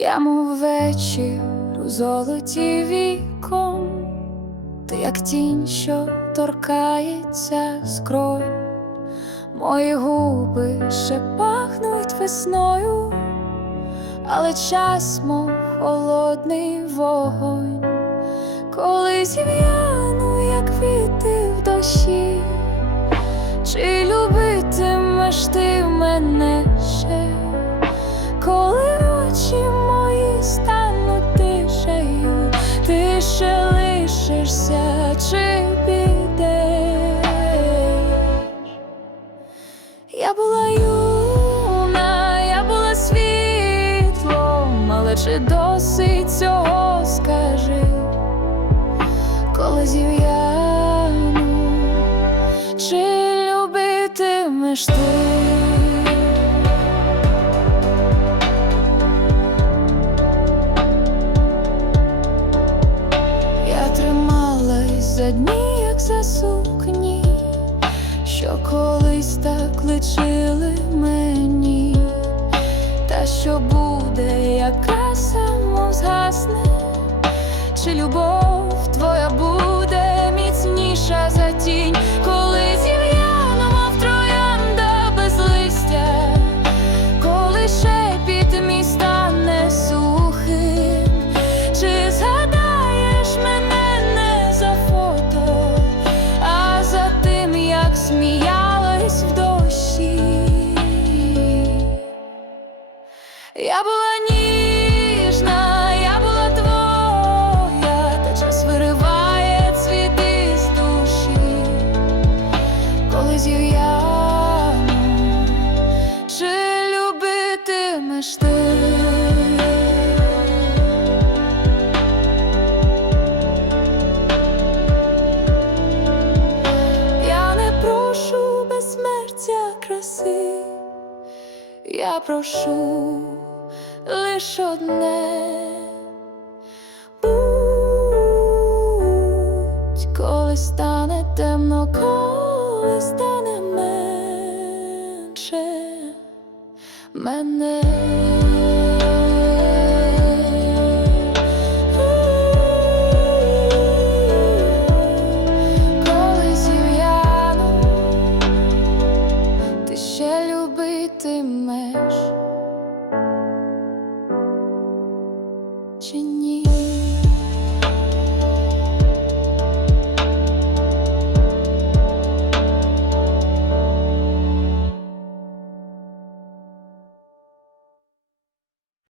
Я мов вечір у золоті віком, ти як тінь, що торкається скрой, мої губи ще пахнуть весною, але час, мов холодний вогонь, коли зів'яну, як квіти в дощі, лишишся чи підеш? Я була юна, я була світлом, але чи досить цього скажи, коли зів'яну, чи любитимеш ти? Дні, як за сукні, що колись так личили мені, та що буде, яка само згасне, чи любов твоя буде міцніша за тінь, Я була ніжна, я була твоя, та час вириває цвіти з душі, коли зів'яну, чи любитимеш ти? Я прошу лиш одне. Будь, коли стане темно, коли стане менше мене.